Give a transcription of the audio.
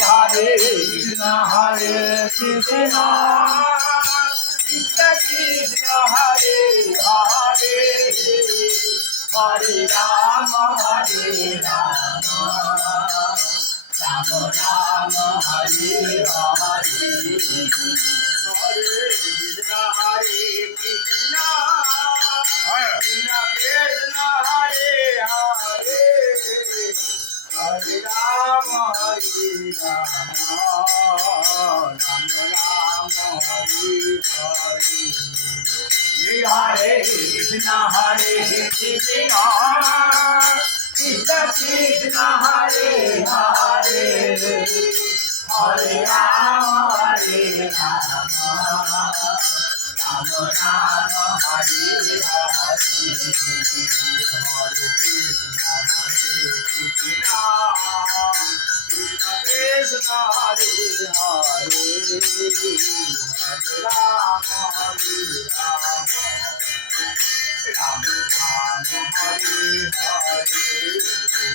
Hare Krishna, Hare Krishna, Krishna Krishna, Hare Hare, Hare Rama, Hare Rama, Rama Rama, Hare Hare, Hare Krishna, Hare Krishna, Krishna Krishna, Hare Hare, Hare Rama, Hare Rama, Rama Rama, Hare Hare. Hare Krishna, Hare Krishna, Krishna Krishna, Hare Hare, Hare Rama, Hare Rama, Rama Rama, Hare Hare. Hare Krishna, Hare Krishna, Krishna Krishna, Hare Hare, Hare Rama, Hare Rama, Rama Rama, Hare Hare.